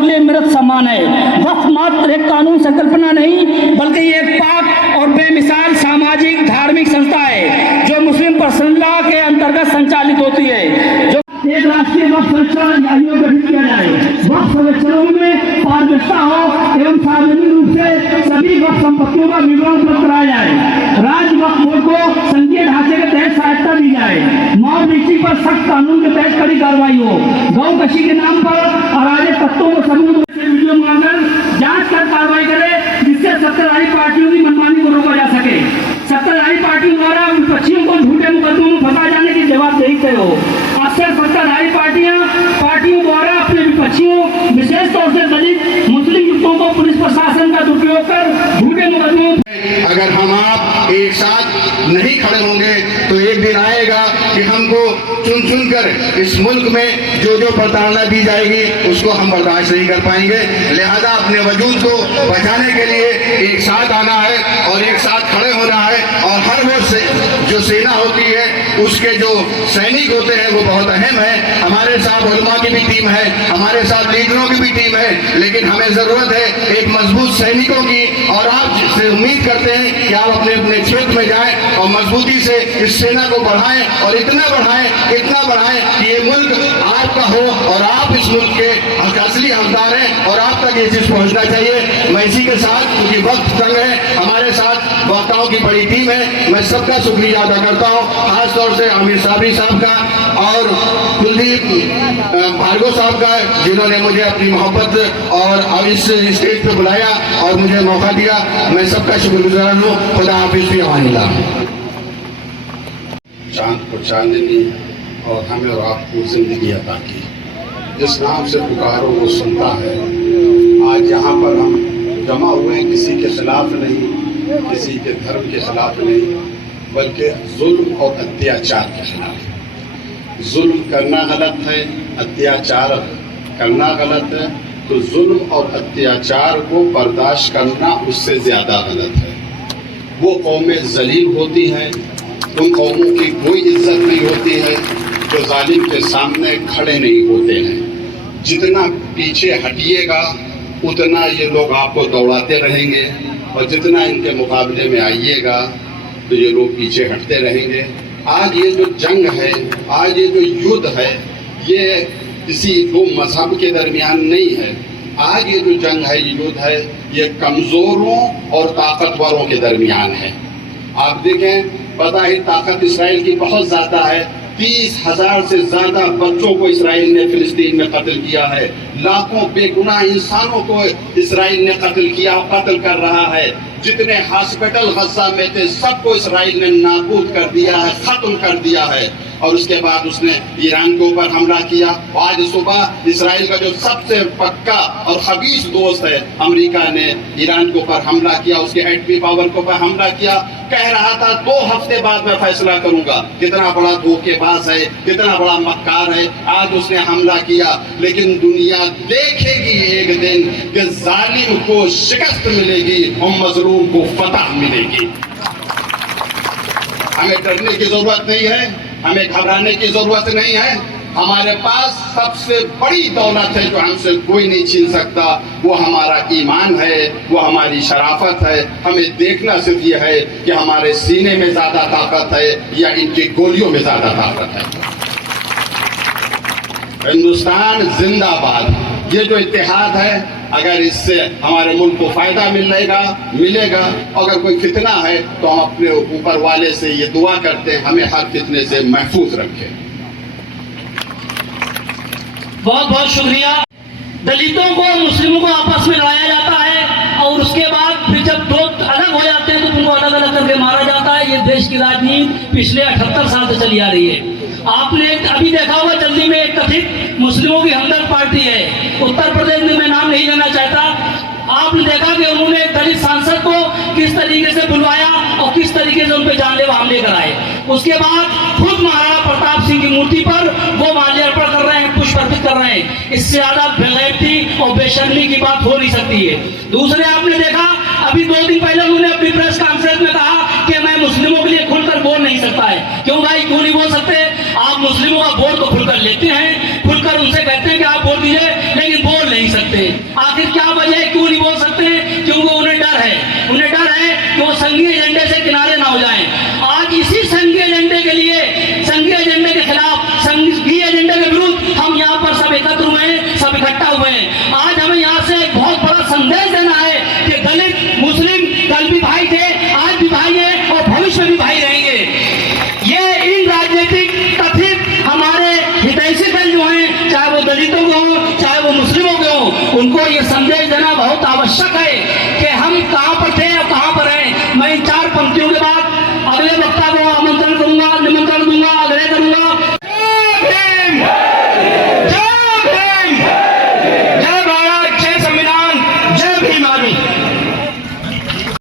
के लिए मृत सम्मान है। वक्फ मात्र एक कानून संकल्पना नहीं बल्कि ये एक पाक और बेमिसाल सामाजिक धार्मिक संस्था है जो मुस्लिम पर्सनला के अंतर्गत संचालित होती है। जो एक राष्ट्रीय वक्फ संरक्षण आयोग गठित किया जाए, वक्फ संरक्षणों में पारदर्शिता हो एवं सार्वजनिक रूप से सभी वक्फ संपत्तियों का विवरण उपलब्ध कराया जाए। राज्य वक्फ बोर्ड को संघीय ढांचे के तहत सहायता दी जाए। मॉब लिस्टिंग पर सख्त कानून के तहत कड़ी कार्रवाई हो। गौ कशी के नाम पर अराजक तत्वों को सबूत वीडियो मंगाकर जांच कर कार्रवाई करे, जिससे सत्ताधारी पार्टियों की मनमानी को रोका जा सके। सत्ताधारी पार्टियों द्वारा विपक्षियों को झूठे मुकदमों में फंसा जाने की जवाबदेही तय हो। अक्सर सत्ताधारी पार्टियों द्वारा अपने विपक्षियों, विशेष तौर से दलित मुस्लिम युवकों को पुलिस प्रशासन का दुरुपयोग कर झूठे मुकदमों। अगर हम आप एक साथ नहीं खड़े होंगे तो एक दिन आएगा कि हमको चुन चुन कर इस मुल्क में जो जो प्रताड़ना दी जाएगी उसको हम बर्दाश्त नहीं कर पाएंगे। लिहाजा अपने वजूद को बचाने के लिए एक साथ आना है और एक साथ खड़े होना है। और हर वो जो सेना होती है उसके जो सैनिक होते हैं वो बहुत अहम है। हमारे साथ उलमा की भी टीम है, हमारे साथ लीडरों की भी टीम है, लेकिन हमें जरूरत है एक मजबूत सैनिकों की। और आप से उम्मीद करते हैं कि आप अपने अपने क्षेत्र में जाएं और मजबूती से इस सेना को बढ़ाएं और इतना बढ़ाएं कि ये मुल्क आपका हो और आप इस मुल्क के असली हकदार हैं और आप तक ये चीज पहुंचना चाहिए। मैं इसी के साथ, क्योंकि वक्त तंग है, हमारे साथ वक्ताओं की बड़ी टीम है, मैं सबका शुक्रिया अदा करता हूँ, खासतौर से आमिर साबरी साहब का और कुलदीप भार्गव साहब का, जिन्होंने मुझे अपनी मोहब्बत और इस स्टेज पे बुलाया और मुझे मौका दिया। मैं सबका शुक्रगुजार हूँ। खुदा हाफिज़ फी अमानिल्लाह। चांद को चांदनी और हमें और आपको जिंदगी अता की। जिस नाम से पुकारो वो सुनता है। आज यहाँ पर हम जमा हुए किसी के खिलाफ नहीं, किसी के धर्म के खिलाफ नहीं, बल्कि जुल्म और अत्याचार के खिलाफ। जुल्म करना गलत है, अत्याचार करना गलत है, तो जुल्म और अत्याचार को बर्दाश्त करना उससे ज़्यादा गलत है। वो कौमें जलील होती हैं, उन कौमों की कोई इज्जत नहीं होती है जो जालिम के सामने खड़े नहीं होते हैं। जितना पीछे हटिएगा उतना ये लोग आपको दौड़ाते रहेंगे और जितना इनके मुकाबले में आइएगा तो ये लोग पीछे हटते रहेंगे। आज ये जो जंग है, आज ये जो युद्ध है, ये किसी दो मजहब के दरमियान नहीं है। आज ये जो जंग है, ये युद्ध है, ये कमज़ोरों और ताकतवरों के दरमियान है। आप देखें, पता ही ताकत इसराइल की बहुत ज़्यादा है। 30,000 से ज़्यादा बच्चों को इसराइल ने फिलिस्तीन में कत्ल किया है। लाखों बेगुनाह इंसानों को इसराइल ने कत्ल कर रहा है। जितने हॉस्पिटल गज़ा में थे सबको इसराइल ने नाबूद कर दिया है, ख़त्म कर दिया है। और उसके बाद उसने ईरान के ऊपर हमला किया। आज सुबह इसराइल का जो सबसे पक्का और खबीस दोस्त है अमेरिका ने ईरान के ऊपर हमला किया, उसके एटमी पावर के ऊपर हमला किया। कह रहा था 2 हफ्ते बाद मैं फैसला करूंगा। कितना बड़ा धोखेबाज है, कितना बड़ा मक्कार है। आज उसने हमला किया, लेकिन दुनिया देखेगी एक दिन कि जालिम को शिकस्त मिलेगी और मजलूम को फतह मिलेगी। हमें डरने की जरूरत नहीं है, हमें घबराने की जरूरत नहीं है। हमारे पास सबसे बड़ी दौलत है जो हमसे कोई नहीं छीन सकता, वो हमारा ईमान है, वो हमारी शराफत है। हमें देखना सिर्फ ये है कि हमारे सीने में ज्यादा ताकत है या इनकी गोलियों में ज्यादा ताकत है। हिंदुस्तान जिंदाबाद। ये जो इत्तेहाद है, अगर इससे हमारे मुल्क को फायदा मिलेगा। अगर कोई फितना है तो हम अपने ऊपर वाले से ये दुआ करते हैं हमें हर फितने से महफूज रखे। बहुत बहुत शुक्रिया। दलितों को, मुस्लिमों को आपस में लड़ाया जाता है और उसके बाद फिर जब दो अलग हो जाते हैं तो उनको अलग अलग करके मारा जाता है। ये देश की राजनीति पिछले 78 साल से चली आ रही है। आपने अभी देखा होगा, जल्दी में एक कथित मुस्लिमों की हमदर्द पार्टी है उत्तर प्रदेश में, मैं नाम नहीं लेना चाहता। आपने देखा कि उन्होंने दलित सांसद को किस तरीके से बुलवाया और किस तरीके से उन पर जानलेवा हमले कराए। उसके बाद खुद महाराणा प्रताप सिंह की मूर्ति पर वो माल्यार्पण कर रहे हैं, पुष्प अर्पित कर रहे हैं। इससे ज्यादा बेगैरती और बेशर्मी की बात हो नहीं सकती है। दूसरे, आपने देखा अभी 2 दिन पहले उन्होंने अपनी प्रेस कॉन्फ्रेंस में कहा कि मैं मुस्लिमों के लिए खुलकर बोल नहीं सकता है। क्यों भाई, क्यों नहीं बोल सकते? आप मुस्लिमों का वोट तो खुलकर लेते हैं, खुलकर उनसे कहते हैं कि आप वोट दीजिए, लेकिन बोल नहीं सकते। सकते। आखिर क्या वजह है, क्यों नहीं बोल सकते? क्योंकि उन्हें डर है कि वो संघीय एजेंडे से किनारे ना हो जाएं। आज इसी संघीय एजेंडे के लिए, संघीय एजेंडे के खिलाफ, संघीय एजेंडे के विरुद्ध हम यहाँ पर सब एकत्र हुए हैं, सब इकट्ठा हुए हैं। आज हमें यहाँ से एक बहुत बड़ा संदेश देना है कि दलित मुस्लिम कल भी भाई थे, आज भी भाई है और भविष्य में भी भाई रहेंगे। ये इन राजनीतिक कथित हमारे हितैषी दल जो हैं, चाहे वो दलितों को